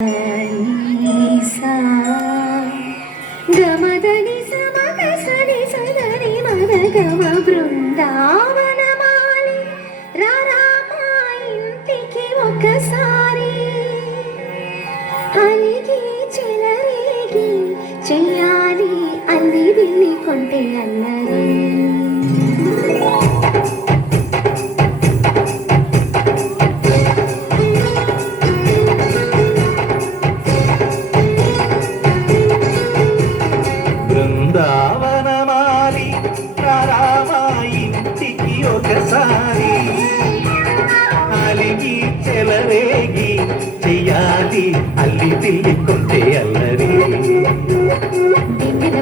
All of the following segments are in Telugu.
sa gamadani samakasani sadani madagama బృందావనమాలి రారామా ఇంటికి ఒక్కసారి అలిగి చెలరేగి చెయ్యాలి అల్లి బిల్లి కొంటే అల్లరి బృందావనమాలి రారామా ఇంటికి ఒకసారి అలిగి చెలరేగి చెయ్యాలి అల్లి పిల్లి కొంటే అల్లరి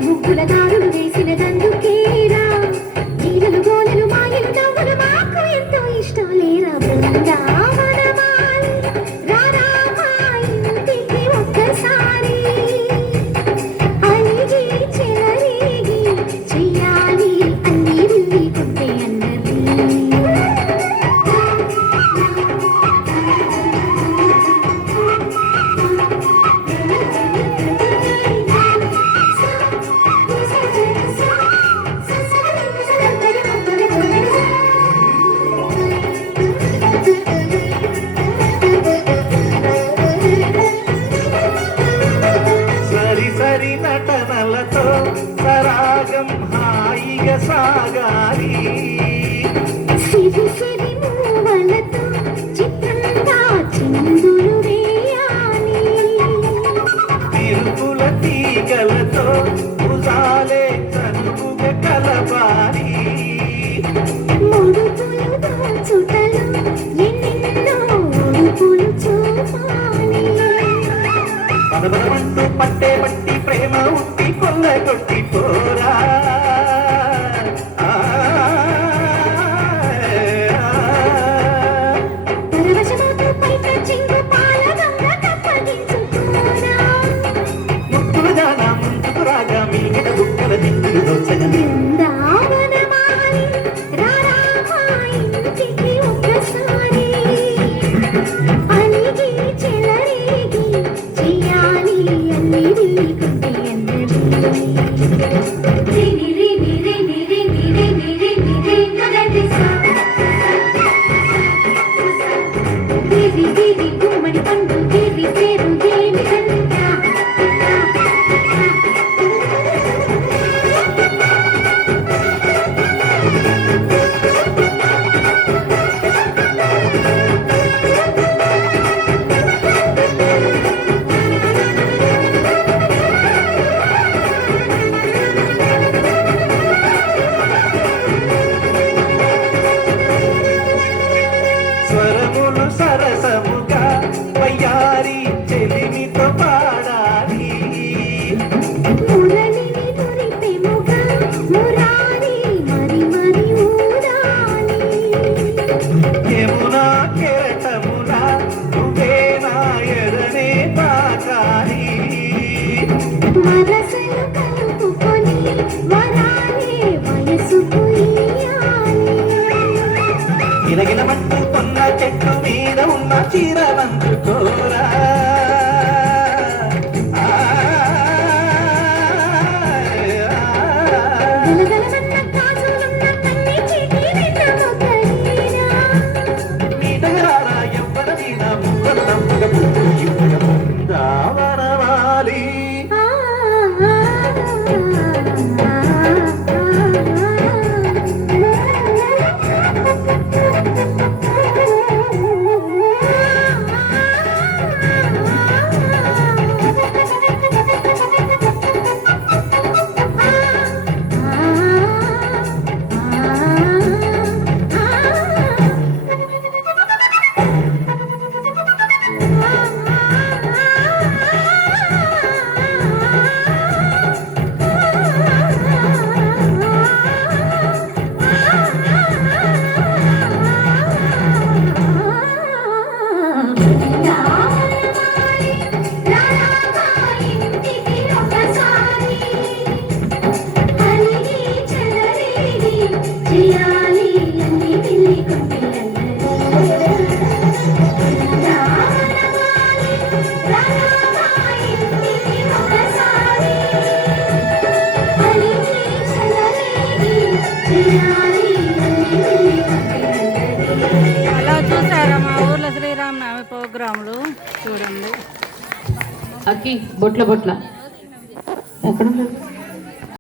ముగ్గుల దారులు వేసిన దందుకేరా నీళ్ళు గోలలు మాయలు నవ్వులు మాకు ఎంతో ఇష్టం లేరా బృందావనమాలి రారామా ఇంటికి ఒక్కసారి అలిగి చెలరేగి చెయ్యాలి అల్లి బిల్లి కొంటే అల్లరి సరి సరి నటనలతో సరాగం హాయిగా సాగాలి సిరి సిరి మూవలతో చిత్రంగా చిందులు వేయాలి తిరుపుల తీగలతో భుజాలే చనువుగా కలపాలి ముడుపులు దోచుటలు ఎన్నెన్నో ఉడుపులు చూపాలి పదపదమంటూ పట్టే పట్టి ప్రేమ ఉట్టి కొల్ల కొట్టి పోరా పరవశమవుతూ పైట చింగు పాల గంగ కప్పగించుకోరా ముక్కులు దానా ముందుకు రాగా మీగడ బుక్కల దిక్కులు దోచగా బృందావనమాలి రారామా ఇంటికి ఒక్కసారి అలిగి చెలరేగి చెయ్యాలి అల్లి బిల్లి కొంటే అల్లరి గుమ్మడి పండు పేరు ఏమి స్వరములు సరసముగా వయ్యారి చెలిమితో పాడాలి మురళిని మురిపెముగా మురారి మరి మరి ఊరాలి యమునా కెరటమున నువ్వే నా ఎదనే తాకాలి వరసలు కలుపుకొని వరాలే వయసుకు ఇయ్యాలి గిలగిలమంటూ కొన్న చెట్టు మీద ఉన్న చీరనందుకోరా గలగలమన్న కాజులున్న కన్ని చీటి వెన్న మొగ్గలీనా నీటగారా ఎవ్వరదీన ముక్కలు నమ్మక పువ్వులు ఇవ్వక బృందావనమాలి చెయ్యాలి అన్ని బిల్లి కొంటే అల్లరి రారా ఇంటికి ఒకసారి అలిగి చలలేగి చేయాలి అల్లి వెళ్ళి పంపినంతది. అలా చూసారా మా ఊర్లో శ్రీరామనవమి ప్రోగ్రాములు చూడండి. అక్కి బొట్ల బొట్ల ఎక్కడ